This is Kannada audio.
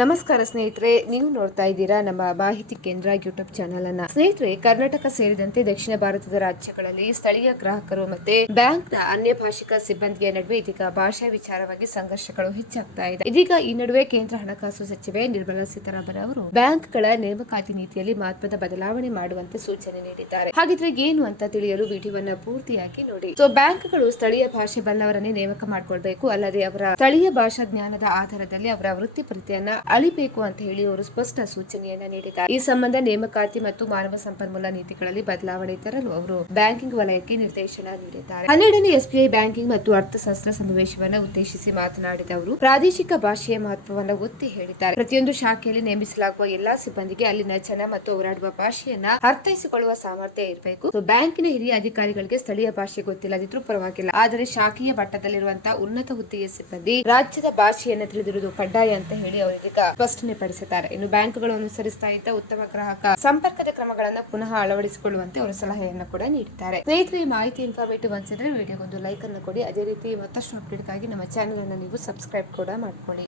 ನಮಸ್ಕಾರ ಸ್ನೇಹಿತರೆ, ನೀವು ನೋಡ್ತಾ ಇದ್ದೀರಾ ನಮ್ಮ ಮಾಹಿತಿ ಕೇಂದ್ರ ಯೂಟ್ಯೂಬ್ ಚಾನೆಲ್ ಅನ್ನ. ಸ್ನೇಹಿತರೆ, ಕರ್ನಾಟಕ ಸೇರಿದಂತೆ ದಕ್ಷಿಣ ಭಾರತದ ರಾಜ್ಯಗಳಲ್ಲಿ ಸ್ಥಳೀಯ ಗ್ರಾಹಕರು ಮತ್ತೆ ಬ್ಯಾಂಕ್ನ ಅನ್ಯ ಭಾಷಿಕ ಸಿಬ್ಬಂದಿಯ ನಡುವೆ ಇದೀಗ ಭಾಷಾ ವಿಚಾರವಾಗಿ ಸಂಘರ್ಷಗಳು ಹೆಚ್ಚಾಗ್ತಾ ಇದೆ. ಇದೀಗ ಈ ನಡುವೆ ಕೇಂದ್ರ ಹಣಕಾಸು ಸಚಿವೆ ನಿರ್ಮಲಾ ಸೀತಾರಾಮನ್ ಅವರು ಬ್ಯಾಂಕ್ಗಳ ನೇಮಕಾತಿ ನೀತಿಯಲ್ಲಿ ಮಹತ್ವದ ಬದಲಾವಣೆ ಮಾಡುವಂತೆ ಸೂಚನೆ ನೀಡಿದ್ದಾರೆ. ಹಾಗಿದ್ರೆ ಏನು ಅಂತ ತಿಳಿಯಲು ವಿಡಿಯೋವನ್ನ ಪೂರ್ತಿಯಾಗಿ ನೋಡಿ. ಬ್ಯಾಂಕ್ಗಳು ಸ್ಥಳೀಯ ಭಾಷೆ ಬಲ್ಲವರನ್ನೇ ನೇಮಕ ಮಾಡಿಕೊಳ್ಬೇಕು, ಅಲ್ಲದೆ ಅವರ ಸ್ಥಳೀಯ ಭಾಷಾ ಜ್ಞಾನದ ಆಧಾರದಲ್ಲಿ ಅವರ ವೃತ್ತಿಪರತೆಯನ್ನ ಅಳಿಬೇಕು ಅಂತ ಹೇಳಿ ಅವರು ಸ್ಪಷ್ಟ ಸೂಚನೆಯನ್ನ ನೀಡಿದ್ದಾರೆ. ಈ ಸಂಬಂಧ ನೇಮಕಾತಿ ಮತ್ತು ಮಾನವ ಸಂಪನ್ಮೂಲ ನೀತಿಗಳಲ್ಲಿ ಬದಲಾವಣೆ ತರಲು ಅವರು ಬ್ಯಾಂಕಿಂಗ್ ವಲಯಕ್ಕೆ ನಿರ್ದೇಶನ ನೀಡಿದ್ದಾರೆ. 12ನೇ ಎಸ್ಬಿಐ ಬ್ಯಾಂಕಿಂಗ್ ಮತ್ತು ಅರ್ಥಶಾಸ್ತ್ರ ಸಮಾವೇಶವನ್ನು ಉದ್ದೇಶಿಸಿ ಮಾತನಾಡಿದ ಅವರು ಪ್ರಾದೇಶಿಕ ಭಾಷೆಯ ಮಹತ್ವವನ್ನು ಒತ್ತಿ ಹೇಳಿದ್ದಾರೆ. ಪ್ರತಿಯೊಂದು ಶಾಖೆಯಲ್ಲಿ ನೇಮಿಸಲಾಗುವ ಎಲ್ಲಾ ಸಿಬ್ಬಂದಿಗೆ ಅಲ್ಲಿನ ಜನ ಮತ್ತು ಹೋರಾಡುವ ಭಾಷೆಯನ್ನ ಅರ್ಥೈಸಿಕೊಳ್ಳುವ ಸಾಮರ್ಥ್ಯ ಇರಬೇಕು. ಬ್ಯಾಂಕಿನ ಹಿರಿಯ ಅಧಿಕಾರಿಗಳಿಗೆ ಸ್ಥಳೀಯ ಭಾಷೆ ಗೊತ್ತಿಲ್ಲದಿದ್ರೂ ಪರವಾಗಿಲ್ಲ, ಆದರೆ ಶಾಖೆಯ ಮಟ್ಟದಲ್ಲಿರುವಂತಹ ಉನ್ನತ ಹುದ್ದೆಯ ಸಿಬ್ಬಂದಿ ರಾಜ್ಯದ ಭಾಷೆಯನ್ನು ತಿಳಿದಿರುವುದು ಕಡ್ಡಾಯ ಅಂತ ಹೇಳಿ ಅವರಿಗೆ ಸ್ಪಷ್ಟನೆ ಪಡಿಸಿದ್ದಾರೆ. ಇನ್ನು ಬ್ಯಾಂಕ್ಗಳು ಅನುಸರಿಸ್ತಾ ಇದ್ದ ಉತ್ತಮ ಗ್ರಾಹಕ ಸಂಪರ್ಕದ ಕ್ರಮಗಳನ್ನು ಪುನಃ ಅಳವಡಿಸಿಕೊಳ್ಳುವಂತೆ ಅವರು ಸಲಹೆಯನ್ನು ಕೂಡ ನೀಡಿದ್ದಾರೆ. ಸ್ನೇಹಿತರೆ, ಈ ಮಾಹಿತಿ ಇನ್ಫಾರ್ಮೇಟಿವ್ ಅನ್ಸಿದ್ರೆ ವಿಡಿಯೋಗೊಂದು ಲೈಕ್ ಅನ್ನು ಕೊಡಿ. ಅದೇ ರೀತಿ ಮತ್ತಷ್ಟು ಅಪ್ಡೇಟ್ಗಾಗಿ ನಮ್ಮ ಚಾನೆಲ್ ಅನ್ನು ನೀವು ಸಬ್ಸ್ಕ್ರೈಬ್ ಕೂಡ ಮಾಡ್ಕೊಳ್ಳಿ.